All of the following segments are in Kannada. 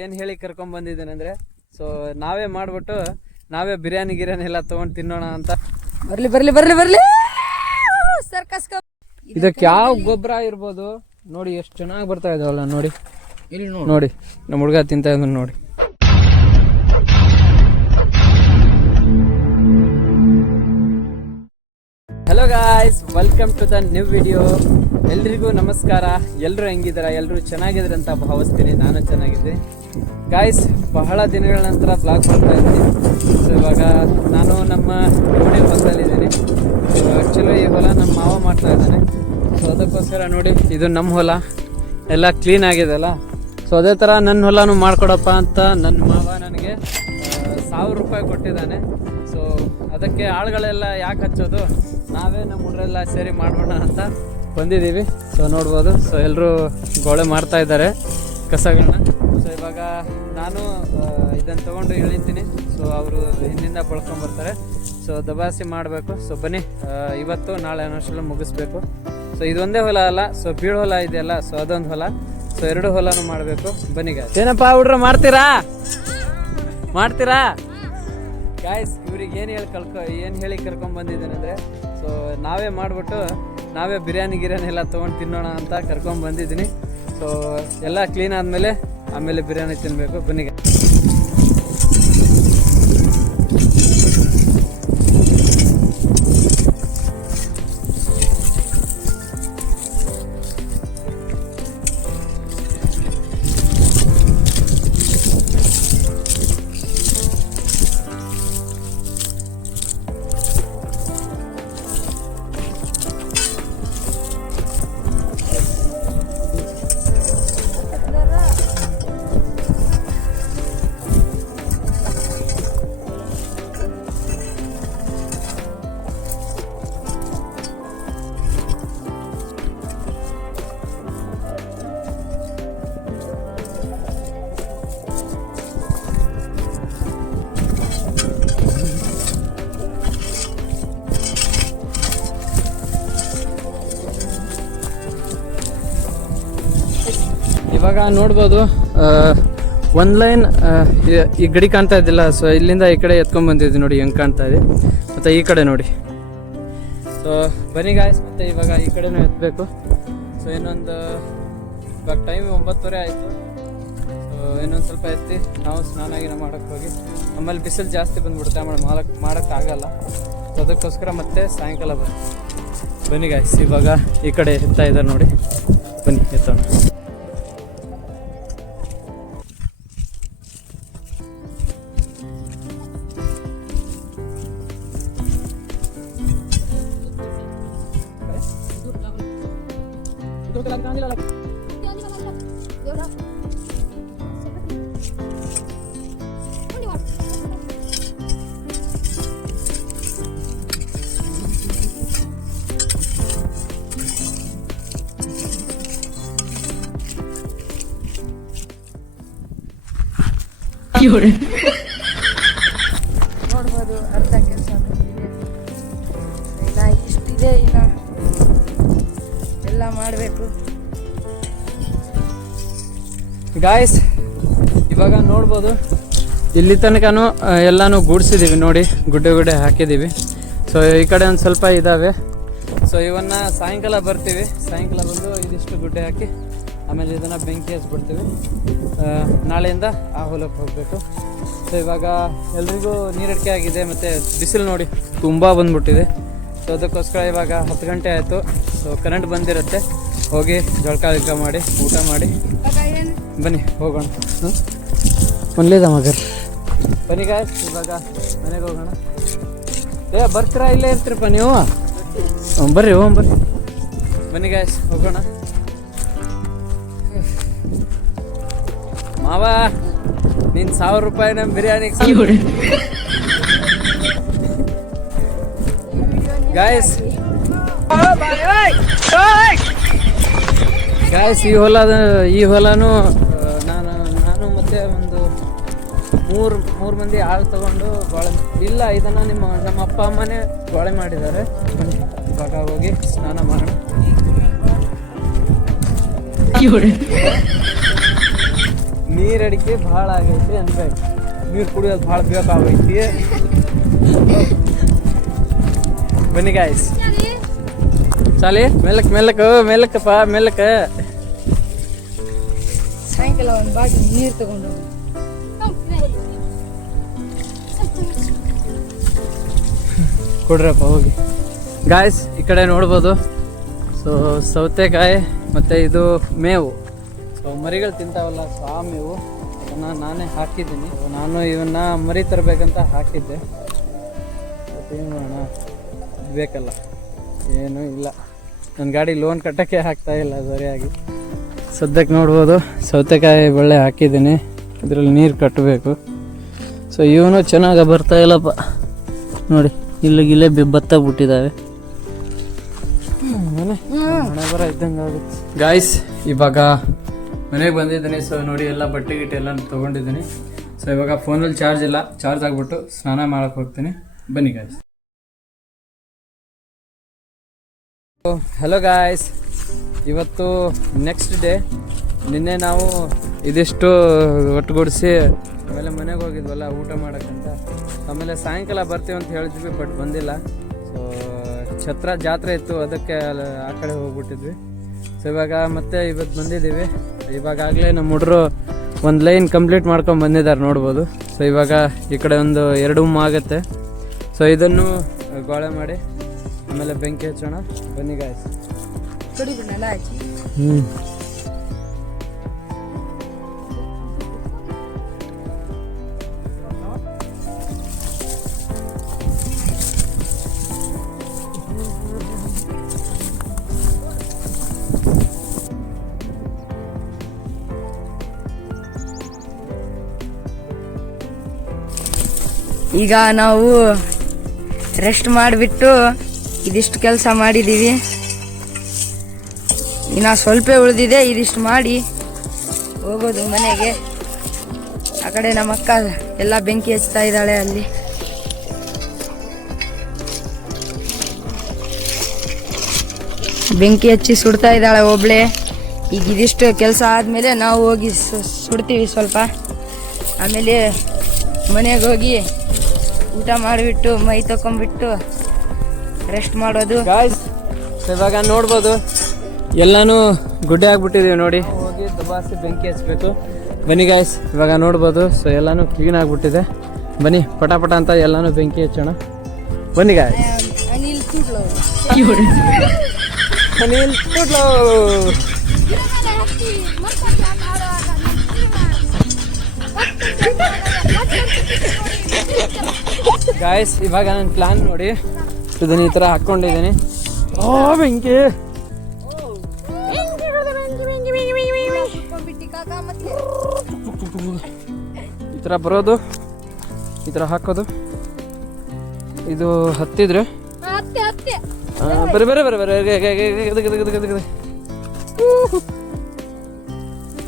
ಏನು ಹೇಳಿ ಕರ್ಕೊಂಡ್ ಬಂದಿದ್ದೇನೆ ಅಂದ್ರೆ ಸೊ ನಾವೇ ಮಾಡ್ಬಿಟ್ಟು ನಾವೇ ಬಿರಿಯಾನಿ ಎಲ್ಲ ತಗೊಂಡು ತಿನ್ನೋಣ ಅಂತ. ಬರ್ಲಿ ಬರ್ಲಿ ಬರ್ಲಿ ಬರ್ಲಿ ಸರ್ಕಸ್. ಇದಕ್ಕೆ ಯಾವ ಗೊಬ್ಬರ ಇರ್ಬೋದು ನೋಡಿ, ಎಷ್ಟು ಚೆನ್ನಾಗಿ ಬರ್ತಾ ಇದಾವಲ್ಲ ನೋಡಿ. ಇಲ್ಲಿ ನೋಡಿ ನಮ್ಮ ಹುಡುಗ ತಿಂತ ಇದ್ ನೋಡಿ. Hello guys, welcome to the new video. ಎಲ್ರಿಗೂ ನಮಸ್ಕಾರ. ಎಲ್ಲರೂ ಹೆಂಗಿದ್ದೀರಾ? ಎಲ್ಲರೂ ಚೆನ್ನಾಗಿದ್ರೆ ಅಂತ ಭಾವಿಸ್ತೀನಿ. ನಾನು ಚೆನ್ನಾಗಿದ್ದೀನಿ ಗಾಯ್ಸ್. ಬಹಳ ದಿನಗಳ ನಂತರ ಬ್ಲಾಗ್ ಮಾಡ್ತಾ ಇದ್ದೀನಿ. ಸೊ ಇವಾಗ ನಾನು ನಮ್ಮ ರೋಡಿ ಹೊಲದಲ್ಲಿದ್ದೀನಿ. ಸೊ ಆ್ಯಕ್ಚುಲಿ ಈ ಹೊಲ ನಮ್ಮ ಮಾವ ಮಾಡ್ತಾ ಇದ್ದಾನೆ. ಸೊ ಅದಕ್ಕೋಸ್ಕರ ನೋಡಿ, ಇದು ನಮ್ಮ ಹೊಲ ಎಲ್ಲ ಕ್ಲೀನ್ ಆಗಿದೆ ಅಲ್ಲ. ಸೊ ಅದೇ ಥರ ನನ್ನ ಹೊಲನೂ ಮಾಡ್ಕೊಡಪ್ಪ ಅಂತ ನನ್ನ ಮಾವ ನನಗೆ 1000 ರೂಪಾಯಿ ಕೊಟ್ಟಿದ್ದಾನೆ. ಸೊ ಅದಕ್ಕೆ ಆಳುಗಳೆಲ್ಲ ಯಾಕೆ ಹಚ್ಚೋದು, ನಾವೇ ನಮ್ಮ ಹುಡುಗರೆಲ್ಲ ಸೇರಿ ಮಾಡೋಣ ಅಂತ ಬಂದಿದ್ದೀವಿ. ಸೊ ನೋಡ್ಬೋದು, ಸೊ ಎಲ್ಲರೂ ಗೋಳೆ ಮಾಡ್ತಾ ಇದ್ದಾರೆ ಕಸಗಳನ್ನ. ಸೊ ಇವಾಗ ನಾನು ಇದನ್ನು ತೊಗೊಂಡು ಇಳಿತೀನಿ. ಸೊ ಅವರು ಹಿಂದಿಂದ ಬಳ್ಕೊಂಬರ್ತಾರೆ. ಸೊ ದಬಾಸಿ ಮಾಡಬೇಕು. ಸೊ ಬನ್ನಿ, ಇವತ್ತು ನಾಳೆ ಅನ್ನೋಷ್ಟರಲ್ಲಿ ಮುಗಿಸ್ಬೇಕು. ಸೊ ಇದೊಂದೇ ಹೊಲ ಅಲ್ಲ, ಸೊ ಬೀಳು ಹೊಲ ಇದೆಯಲ್ಲ, ಸೊ ಅದೊಂದು ಹೊಲ. ಸೊ 2 ಹೊಲನೂ ಮಾಡಬೇಕು. ಬನ್ನಿ ಗಾಯ್ಸ್. ಏನಪ್ಪ ಹುಡ್ರು, ಮಾಡ್ತೀರಾ ಗಾಯ್ಸ್? ಇವ್ರಿಗೆ ಏನು ಹೇಳಿ ಕರ್ಕೊಂಡ್ ಬಂದಿದ್ದೇನೆ ಅಂದರೆ, ಸೊ ನಾವೇ ಮಾಡಿಬಿಟ್ಟು ನಾವೇ ಬಿರಿಯಾನಿ ಎಲ್ಲ ತೊಗೊಂಡು ತಿನ್ನೋಣ ಅಂತ ಕರ್ಕೊಂಡು ಬಂದಿದ್ದೀನಿ. ಸೊ ಎಲ್ಲ ಕ್ಲೀನ್ ಆದಮೇಲೆ ಆಮೇಲೆ ಬಿರಿಯಾನಿ ತಿನ್ನಬೇಕು. ಬನ್ನಿ. ಇವಾಗ ನೋಡ್ಬೋದು, ಒಂದು ಲೈನ್ ಈ ಗಡಿ ಕಾಣ್ತಾ ಇದ್ದಿಲ್ಲ. ಸೊ ಇಲ್ಲಿಂದ ಈ ಕಡೆ ಎತ್ಕೊಂಡ್ ಬಂದಿದ್ವಿ ನೋಡಿ, ಹೆಂಗೆ ಕಾಣ್ತಾ ಇದೆ. ಮತ್ತು ಈ ಕಡೆ ನೋಡಿ. ಸೊ ಬನ್ನಿ ಗಾಯ್ಸ್, ಮತ್ತು ಇವಾಗ ಈ ಕಡೆನೂ ಎತ್ತಬೇಕು. ಸೊ ಇನ್ನೊಂದು ಇವಾಗ ಟೈಮ್ 9:30 ಆಯಿತು. ಸೊ ಇನ್ನೊಂದು ಸ್ವಲ್ಪ ಎತ್ತಿ ನಾವು ಸ್ನಾನ ಮಾಡೋಕ್ಕೆ ಹೋಗಿ, ಆಮೇಲೆ ಬಿಸಿಲು ಜಾಸ್ತಿ ಬಂದ್ಬಿಡುತ್ತೆ, ಆಮೇಲೆ ಮಾಡೋಕ್ಕಾಗಲ್ಲ. ಸೊ ಅದಕ್ಕೋಸ್ಕರ ಮತ್ತೆ ಸಾಯಂಕಾಲ ಬನ್ನಿ ಗಾಯ್ಸ್. ಇವಾಗ ಈ ಕಡೆ ಎತ್ತಾ ಇದ್ದಾರೆ ನೋಡಿ, ಬನ್ನಿ ಎತ್ತೋಣ. ನೋಡ್ಬೋದು, ಅರ್ಧ ಕೆಲಸ ಇನ್ನ ಇಷ್ಟಿದೆ, ಇನ್ನ ಎಲ್ಲ ಮಾಡಬೇಕು ಗಾಯ್ಸ್. ಇವಾಗ ನೋಡ್ಬೋದು, ಇಲ್ಲಿ ತನಕನೂ ಎಲ್ಲನೂ ಗೂಡಿಸಿದ್ದೀವಿ ನೋಡಿ, ಗುಡ್ಡೆ ಹಾಕಿದ್ದೀವಿ. ಸೊ ಈ ಕಡೆ ಒಂದು ಸ್ವಲ್ಪ ಇದ್ದಾವೆ. ಸೊ ಇವನ್ನ ಸಾಯಂಕಾಲ ಬರ್ತೀವಿ. ಸಾಯಂಕಾಲ ಬಂದು ಇದಿಷ್ಟು ಗುಡ್ಡೆ ಹಾಕಿ ಆಮೇಲೆ ಇದನ್ನು ಬೆಂಕಿ ಹಚ್ಬಿಡ್ತೀವಿ. ನಾಳೆಯಿಂದ ಆ ಹೊಲಕ್ಕೆ ಹೋಗಬೇಕು. ಸೊ ಇವಾಗ ಎಲ್ರಿಗೂ ನೀರಡಿಕೆ ಆಗಿದೆ, ಮತ್ತು ಬಿಸಿಲು ನೋಡಿ ತುಂಬ ಬಂದ್ಬಿಟ್ಟಿದೆ. ಸೊ ಅದಕ್ಕೋಸ್ಕರ ಇವಾಗ 10 ಗಂಟೆ ಆಯಿತು. ಸೊ ಕರೆಂಟ್ ಬಂದಿರುತ್ತೆ. ಹೋಗಿ ಜಳಕ ಮಾಡಿ ಊಟ ಮಾಡಿ ಬನ್ನಿ ಹೋಗೋಣ. ಒನ್ಲೇದ ಮಗರ್ ಬನ್ನಿ ಗಾಯ್ಸ್, ಇವಾಗ ಮನೆಗೆ ಹೋಗೋಣ. ಬರ್ತೀರಾ ಇಲ್ಲೇ ಇರ್ತೀರಪ್ಪ ನೀವು? ಬರ್ರಿ ಬನ್ನಿ ಗಾಯ್ಸ್, ಹೋಗೋಣ. ಮಾವ, ನೀನು 1000 ರೂಪಾಯಿ ನಮ್ಮ ಬಿರಿಯಾನಿಗೆ ಗಾಯ್ಸ್. ಈ ಹೊಲನೂ ನಾನು ಮತ್ತೆ ಒಂದು ಮೂರು ಮಂದಿ ಆಳು ತಗೊಂಡು ಗೋಳೆ ಇಲ್ಲ, ಇದನ್ನು ನಮ್ಮ ಅಪ್ಪ ಅಮ್ಮನೇ ಗೋಳೆ ಮಾಡಿದ್ದಾರೆ. ಬನ್ನಿ ಇವಾಗ ಹೋಗಿ ಸ್ನಾನ ಮಾಡೋಣ. ನೀರು ಅಡಿಕೆ ಭಾಳ ಆಗೈತಿ ಅನ್ಬೇಕು. ನೀರು ಕುಡಿಯೋದು ಭಾಳ ಬೇಕಾಗೈತಿ. ಬನ್ನಿ ಗಾಯ್ಸ್. ಚಾಲಿ ಮೆಲ್ಲಕ್ಕೆ ಮೆಲ್ಲಕ್ಕೆ ಮೆಲ್ಲಕ್ಕಪ್ಪ ಮೆಲ್ಲಕ್ಕೆ. ಸಾಯಂಕಾಲ ಒಂದು ಬಾಗಿ ನೀರು ತಗೊಂಡು ಕೊಡ್ರಪ್ಪ ಹೋಗಿ. ಗಾಯ್ಸ್ ಈ ಕಡೆ ನೋಡ್ಬೋದು. ಸೊ ಸೌತೆಕಾಯಿ ಮತ್ತು ಇದು ಮೇವು. ಸೊ ಮರಿಗಳು ತಿಂತಾವಲ್ಲ, ಸೊ ಆ ಮೇವು ಅದನ್ನು ನಾನೇ ಹಾಕಿದ್ದೀನಿ. ನಾನು ಇವನ್ನ ಮರಿ ತರಬೇಕಂತ ಹಾಕಿದ್ದೆ. ಬಟ್ ಏನು ಮಾಡೋಣ, ಬೇಕಲ್ಲ, ಏನೂ ಇಲ್ಲ. ನನ್ನ ಗಾಡಿ ಲೋನ್ ಕಟ್ಟೋಕ್ಕೆ ಆಗ್ತಾ ಇಲ್ಲ ಸರಿಯಾಗಿ. ಸದ್ಯಕ್ಕೆ ನೋಡ್ಬೋದು ಸೌತೆಕಾಯಿ ಬಳ್ಳೆ ಹಾಕಿದ್ದೀನಿ. ಇದರಲ್ಲಿ ನೀರು ಕಟ್ಟಬೇಕು. ಸೊ ಇವನು ಚೆನ್ನಾಗಿ ಬರ್ತಾ ಇಲ್ಲಪ್ಪ ನೋಡಿ, ಇಲ್ಲೇ ಭತ್ತ ಬಿಟ್ಟಿದ್ದಾವೆ. ಮನೆ ಬರ ಇದ್ದಂಗೆ ಆಗುತ್ತೆ. ಗಾಯ್ಸ್ ಇವಾಗ ಮನೆಗೆ ಬಂದಿದ್ದೀನಿ. ಸೊ ನೋಡಿ ಎಲ್ಲ ಬಟ್ಟೆ ಗಿಟ್ಟೆ ಎಲ್ಲ ತೊಗೊಂಡಿದ್ದೀನಿ. ಸೊ ಇವಾಗ ಫೋನಲ್ಲಿ ಚಾರ್ಜ್ ಇಲ್ಲ, ಚಾರ್ಜ್ ಆಗಿಬಿಟ್ಟು ಸ್ನಾನ ಮಾಡೋಕ್ಕೆ ಹೋಗ್ತೀನಿ. ಬನ್ನಿ ಗಾಯ್ಸ್. ಹಲೋ ಗಾಯ್ಸ್, ಇವತ್ತು ನೆಕ್ಸ್ಟ್ ಡೇ. ನಿನ್ನೆ ನಾವು ಇದಿಷ್ಟು ಒಟ್ಟುಗೂಡಿಸಿ ಆಮೇಲೆ ಮನೆಗೆ ಹೋಗಿದ್ವಲ್ಲ ಊಟ ಮಾಡೋಕ್ಕಂತ. ಆಮೇಲೆ ಸಾಯಂಕಾಲ ಬರ್ತೀವಿ ಅಂತ ಹೇಳಿದ್ವಿ, ಬಟ್ ಬಂದಿಲ್ಲ. ಸೊ ಛತ್ರ ಜಾತ್ರೆ ಇತ್ತು, ಅದಕ್ಕೆ ಆ ಕಡೆ ಹೋಗ್ಬಿಟ್ಟಿದ್ವಿ. ಸೊ ಇವಾಗ ಮತ್ತೆ ಇವತ್ತು ಬಂದಿದ್ದೀವಿ. ಇವಾಗಲೇ ನಮ್ಮ ಹುಡುಗರು ಒಂದು ಲೈನ್ ಕಂಪ್ಲೀಟ್ ಮಾಡ್ಕೊಂಡು ಬಂದಿದ್ದಾರೆ ನೋಡ್ಬೋದು. ಸೊ ಇವಾಗ ಈ ಕಡೆ ಒಂದು 2 ರೂಮ್ ಆಗುತ್ತೆ. ಸೊ ಇದನ್ನು ಗೋಳೆ ಮಾಡಿ ಆಮೇಲೆ ಬೆಂಕಿ ಹಚ್ಚೋಣ. ಬನ್ನಿ ಗಾಯ್ಸ್. ಈಗ ನಾವು ರೆಸ್ಟ್ ಮಾಡಿಬಿಟ್ಟು ಇದಿಷ್ಟು ಕೆಲಸ ಮಾಡಿದ್ದೀವಿ. ಇನ್ನು ಸ್ವಲ್ಪ ಉಳಿದಿದೆ, ಇದಿಷ್ಟು ಮಾಡಿ ಹೋಗೋದು ಮನೆಗೆ. ಆ ಕಡೆ ನಮ್ಮ ಅಕ್ಕ ಎಲ್ಲ ಬೆಂಕಿ ಹಚ್ತಾ ಇದ್ದಾಳೆ ಅಲ್ಲಿ. ಬೆಂಕಿ ಹಚ್ಚಿ ಸುಡ್ತಾ ಇದ್ದಾಳೆ ಒಬ್ಳೆ. ಈಗ ಇದಿಷ್ಟು ಕೆಲಸ ಆದಮೇಲೆ ನಾವು ಹೋಗಿ ಸುಡ್ತೀವಿ ಸ್ವಲ್ಪ. ಆಮೇಲೆ ಮನೆಗೆ ಹೋಗಿ ಊಟ ಮಾಡಿಬಿಟ್ಟು ಮೈ ತಕೊಂಡ್ಬಿಟ್ಟು ರೆಸ್ಟ್ ಮಾಡೋದು. ಗಾಯ್ಸ್ ಇವಾಗ ನೋಡ್ಬೋದು ಎಲ್ಲಾನು ಗುಡ್ಡೆ ಆಗ್ಬಿಟ್ಟಿದೀವಿ ನೋಡಿ. ಹೋಗಿ ದಬಾಸಿ ಬೆಂಕಿ ಹಚ್ಬೇಕು. ಬನ್ನಿ ಗಾಯ್ಸ್, ಇವಾಗ ನೋಡ್ಬೋದು. ಸೊ ಎಲ್ಲಾನು ಕ್ಲೀನ್ ಆಗ್ಬಿಟ್ಟಿದೆ. ಬನ್ನಿ ಪಟ ಅಂತ ಎಲ್ಲಾನು ಬೆಂಕಿ ಹಚ್ಚೋಣ. ಬನ್ನಿ ಗಾಯ್ಸ್. ಅನಿಲ್ ತುಡ್ಲೋ ಅನಿಲ್ ತುಡ್ಲೋ. ಗಾಯ್ಸ್ ಇವಾಗ ನನ್ನ ಪ್ಲಾನ್ ನೋಡಿ, ಇದನ್ನ ಈ ಥರ ಹಾಕ್ಕೊಂಡಿದ್ದೀನಿ. ಓ ಬೆಂಕಿ. ಈ ಥರ ಬರೋದು, ಈ ಥರ ಹಾಕೋದು. ಇದು ಹತ್ತಿದ್ರೆ ಬರೀ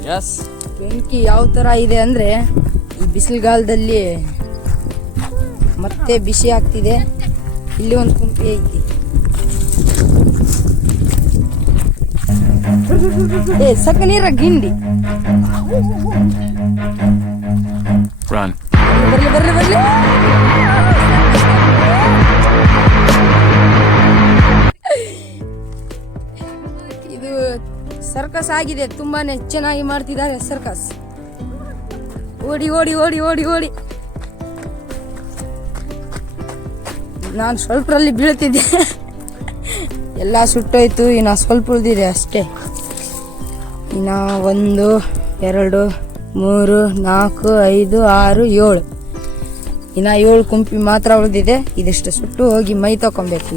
ಯಸ್. ಬೆಂಕಿ ಯಾವ ಥರ ಇದೆ ಅಂದರೆ, ಈ ಬಿಸಿಲುಗಾಲದಲ್ಲಿ ಮತ್ತೆ ಬಿಸಿ ಆಗ್ತಿದೆ. ಇಲ್ಲಿ ಒಂದು ಕುಂಪಿ ಐತಿ. ಸಕ್ಕ ನೀರ ಗಿಂಡಿ. ಬರ್ಲಿ ಬರ್ಲಿ ಬರ್ಲಿ. ಇದು ಸರ್ಕಸ್ ಆಗಿದೆ, ತುಂಬಾನೇ ಚೆನ್ನಾಗಿ ಮಾಡ್ತಿದ್ದಾರೆ ಸರ್ಕಸ್. ಓಡಿ ಓಡಿ ಓಡಿ ಓಡಿ ಓಡಿ. ನಾನು ಸ್ವಲ್ಪರಲ್ಲಿ ಬೀಳ್ತಿದ್ದೆ, ಎಲ್ಲ ಸುಟ್ಟೋಯ್ತು. ಇನ್ನು ಸ್ವಲ್ಪ ಉಳಿದಿದೆ ಅಷ್ಟೇ. ಇನ್ನು 1 2 3 4 5 6 7 ಇನ್ನು 7 ಕುಂಪಿ ಮಾತ್ರ ಉಳಿದಿದೆ. ಇದಿಷ್ಟು ಸುಟ್ಟು ಹೋಗಿ ಮೈ ತಕೊಬೇಕು.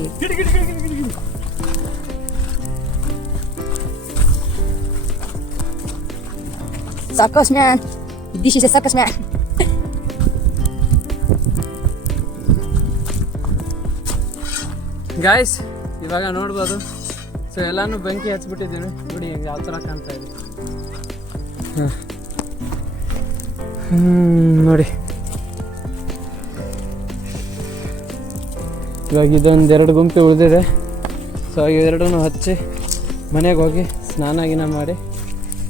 Circus man, this is a circus man. Guys ಇವಾಗ ನೋಡ್ಬೋದು. ಸೊ ಎಲ್ಲಾನು ಬೆಂಕಿ ಹಚ್ಬಿಟ್ಟಿದ್ದೀವಿ ನೋಡಿ, ಯಾವ ಥರ ಕಾಣ್ತಾ ಇದೆ ನೋಡಿ. ಇವಾಗ ಇದೊಂದು 2 ಗುಂಪಿ ಉಳಿದಿದೆ. ಸೊ ಇವೆರಡೂ ಹಚ್ಚಿ ಮನೆಗೆ ಹೋಗಿ ಸ್ನಾನ ಗಿನ ಮಾಡಿ,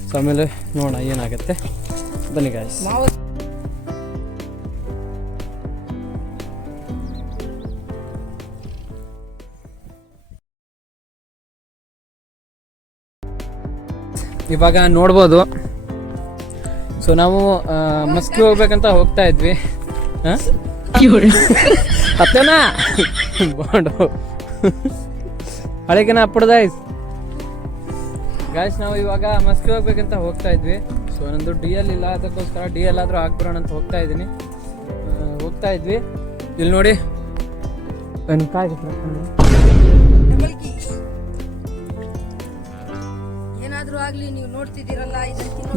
ಸೊ ಆಮೇಲೆ ನೋಡೋಣ ಏನಾಗುತ್ತೆ. ಬನ್ನಿ ಗಾಯ್ಸ್. ಮಾವು ಇವಾಗ ನೋಡ್ಬೋದು. ಸೊ ನಾವು ಮಸ್ಕಿ ಹೋಗ್ಬೇಕಂತ ಹೋಗ್ತಾ ಇದ್ವಿ. ಅತ್ತೇನಾ ಬಾಂಡು ಹಳೆಗಿನ ಅಪ್ಪಡ್ದ ಗಾಯ್ಸ್. ನಾವು ಇವಾಗ ಮಸ್ಕಿ ಹೋಗ್ಬೇಕಂತ ಹೋಗ್ತಾ ಇದ್ವಿ. ಸೊ ನಂದು ಡಿ ಎಲ್ ಇಲ್ಲ, ಅದಕ್ಕೋಸ್ಕರ ಡಿ ಎಲ್ ಆದ್ರೂ ಹಾಕ್ಬಿಡೋಣ ಅಂತ ಹೋಗ್ತಾ ಇದ್ವಿ. ಇಲ್ಲಿ ನೋಡಿ ಏನಾದ್ರೂ ಆಗ್ಲಿ ನೀವು ನೋಡ್ತಿದ್ದೀರಲ್ಲ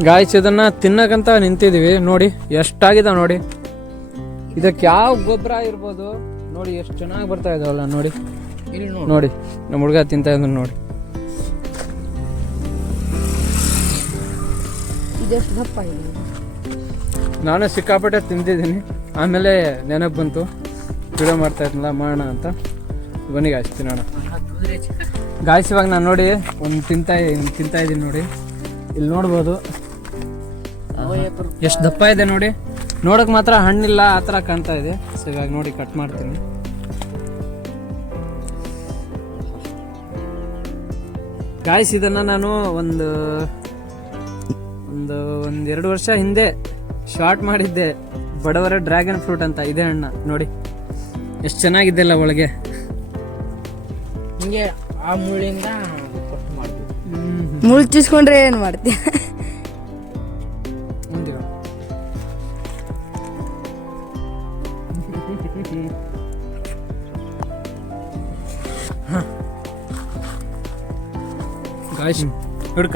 ಗಾಯ್ಸ್, ಇದನ್ನ ತಿನ್ನಕಂತ ನಿಂತಿದೀವಿ. ನೋಡಿ ಎಷ್ಟಾಗಿದಾವ ನೋಡಿ. ಇದಕ್ಕೆ ಯಾವ ಗೊಬ್ಬರ ಇರ್ಬೋದು ನೋಡಿ, ಎಷ್ಟು ಚೆನ್ನಾಗಿ ಬರ್ತಾ ಇದಾವಲ್ಲ ನೋಡಿ. ನೋಡಿ ನಮ್ಮ ಹುಡುಗ ತಿಂತ ಇದ್ ನೋಡಿ. ಇದೆಷ್ಟು ದಪ್ಪ ಇದೆ. ನಾನು ಸಿಕ್ಕಾಪಟ್ಟೆ ತಿಂತಿದ್ದೀನಿ. ಆಮೇಲೆ ನೆನಪು ಬಂತು ವಿಡಿಯೋ ಮಾಡ್ತಾ ಇದ್ನಲ್ಲ ಮಾಡೋಣ ಅಂತ. ಬನ್ನಿ ಗಾಯ್ಸ್ ತಿನ್ನೋಣ. ಗಾಯ್ಸ್ ಇವಾಗ ನಾನು ನೋಡಿ ಒಂದು ತಿಂತಾ ಇದ್ದೀನಿ ನೋಡಿ. ಇಲ್ಲಿ ನೋಡ್ಬೋದು ಎಷ್ಟು ದಪ್ಪ ಇದೆ ನೋಡಿ. ನೋಡಕ್ ಮಾತ್ರ ಹಣ್ಣಿಲ್ಲ ಆ ಥರ ಕಾಣ್ತಾ ಇದೆ. ಸೊ ಇವಾಗ ನೋಡಿ ಕಟ್ ಮಾಡ್ತೀನಿ. ಗಾಯ್ಸ್ ಇದನ್ನ ನಾನು ಒಂದು 2 ವರ್ಷ ಹಿಂದೆ ಶಾರ್ಟ್ ಮಾಡಿದ್ದೆ. ಬಡವರ ಡ್ರ್ಯಾಗನ್ ಫ್ರೂಟ್ ಅಂತ ಇದೆ ಹಣ್ಣ ನೋಡಿ. ಎಷ್ಟು ಚೆನ್ನಾಗಿದ್ದೆಲ್ಲ ಒಳಗೆ. ಹಿಂಗೆ ಆ ಮುಳ್ಳಿಂದ ಮುಳ್ಳು ಚೂಸ್ಕೊಂಡ್ರೆ ಏನು ಮಾಡ್ತೀಯ? ಗಾಯ್ಸ್ ಹುಡ್ಕ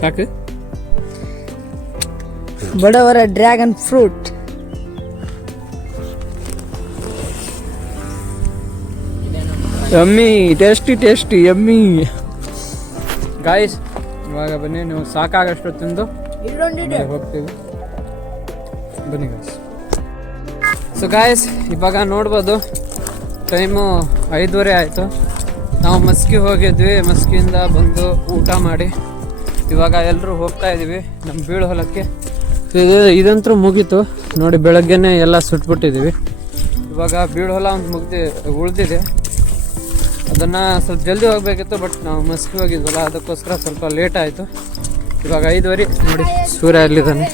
ಸಾಕು. ಬಡವರ dragon fruit. Yummy, tasty yummy. Guys ಇವಾಗ ಬನ್ನಿ, ನೀವು ಸಾಕಾಗಷ್ಟು ತಿಂದು ಹೋಗ್ತೀವಿ. ಬನ್ನಿ ಗಾಯ್ಸ್. ಸೊ ಗಾಯ್ಸ್ ಇವಾಗ ನೋಡ್ಬೋದು ಟೈಮು 5:30 ಆಯಿತು. ನಾವು ಮಸ್ಕಿ ಹೋಗಿದ್ವಿ. ಮಸ್ಕಿಯಿಂದ ಬಂದು ಊಟ ಮಾಡಿ ಇವಾಗ ಎಲ್ಲರೂ ಹೋಗ್ತಾ ಇದ್ದೀವಿ ನಮ್ಮ ಬೀಳು ಹೊಲಕ್ಕೆ. ಇದಂತೂ ಮುಗೀತು ನೋಡಿ. ಬೆಳಗ್ಗೆನೇ ಎಲ್ಲ ಸುಟ್ಬಿಟ್ಟಿದ್ದೀವಿ. ಇವಾಗ ಬೀಳು ಹೊಲ ಒಂದು ಉಳಿದಿದೆ. ಅದನ್ನು ಸ್ವಲ್ಪ ಜಲ್ದಿ ಹೋಗಬೇಕಿತ್ತು, ಬಟ್ ನಾವು ಮಸ್ಕಿ ಹೋಗಿದ್ವಲ್ಲ ಅದಕ್ಕೋಸ್ಕರ ಸ್ವಲ್ಪ ಲೇಟ್ ಆಯಿತು. ಇವಾಗ 5:30 ನೋಡಿ, ಸೂರ್ಯ ಎಲ್ಲಿದ್ದಾನೆ.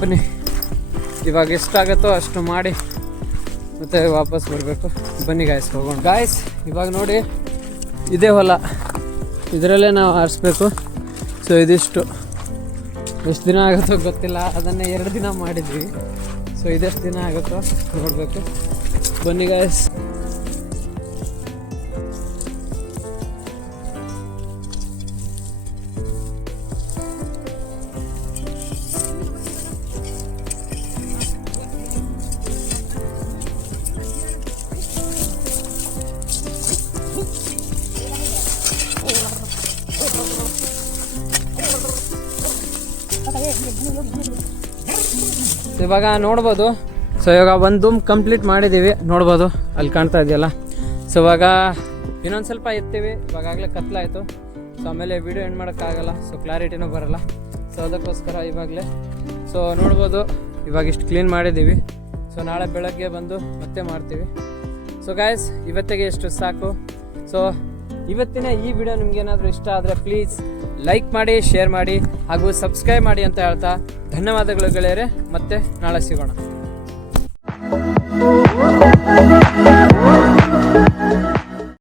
ಬನ್ನಿ ಇವಾಗ ಎಷ್ಟಾಗುತ್ತೋ ಅಷ್ಟು ಮಾಡಿ ಮತ್ತೆ ವಾಪಸ್ ಬರಬೇಕು. ಬನ್ನಿ ಗಾಯ್ಸ್ ಹೋಗೋಣ. ಗಾಯ್ಸ್ ಇವಾಗ ನೋಡಿ ಇದೇ ಹೊಲ, ಇದರಲ್ಲೇ ನಾವು ಆರಿಸ್ಬೇಕು. ಸೊ ಇದಿಷ್ಟು ಎಷ್ಟು ದಿನ ಆಗುತ್ತೋ ಗೊತ್ತಿಲ್ಲ. ಅದನ್ನೇ 2 ದಿನ ಮಾಡಿದ್ವಿ. ಸೊ ಇದೆಷ್ಟು ದಿನ ಆಗುತ್ತೋ ನೋಡಬೇಕು. ಬನ್ನಿ ಗಾಯ್ಸ್. ಇವಾಗ ನೋಡ್ಬೋದು. ಸೊ ಇವಾಗ ಒಂದು ಧೂಮ್ ಕಂಪ್ಲೀಟ್ ಮಾಡಿದ್ದೀವಿ. ನೋಡ್ಬೋದು ಅಲ್ಲಿ ಕಾಣ್ತಾ ಇದೆಯಲ್ಲ. ಸೊ ಇವಾಗ ಇನ್ನೊಂದು ಸ್ವಲ್ಪ ಎತ್ತೀವಿ. ಇವಾಗಲೇ ಕತ್ಲಾಯಿತು. ಸೊ ಆಮೇಲೆ ವಿಡಿಯೋ ಎಂಡ್ ಮಾಡೋಕ್ಕಾಗಲ್ಲ. ಸೊ ಕ್ಲಾರಿಟಿನೂ ಬರೋಲ್ಲ. ಸೊ ಅದಕ್ಕೋಸ್ಕರ ಇವಾಗಲೇ ಸೊ ನೋಡ್ಬೋದು ಇವಾಗ ಇಷ್ಟು ಕ್ಲೀನ್ ಮಾಡಿದ್ದೀವಿ. ಸೊ ನಾಳೆ ಬೆಳಗ್ಗೆ ಬಂದು ಮತ್ತೆ ಮಾಡ್ತೀವಿ. ಸೊ ಗಾಯ್ಸ್ ಇವತ್ತಿಗೆ ಇಷ್ಟು ಸಾಕು. ಸೊ ಇವತ್ತಿನ ಈ ವಿಡಿಯೋ ನಿಮ್ಗೇನಾದರೂ ಇಷ್ಟ ಆದರೆ ಪ್ಲೀಸ್ ಲೈಕ್ ಮಾಡಿ, ಶೇರ್ ಮಾಡಿ ಹಾಗೂ ಸಬ್ಸ್ಕ್ರೈಬ್ ಮಾಡಿ ಅಂತ ಹೇಳ್ತಾ ಧನ್ಯವಾದಗಳು ಗೆಳೆಯರೆ. ಮತ್ತೆ ನಾಳೆ ಸಿಗೋಣ.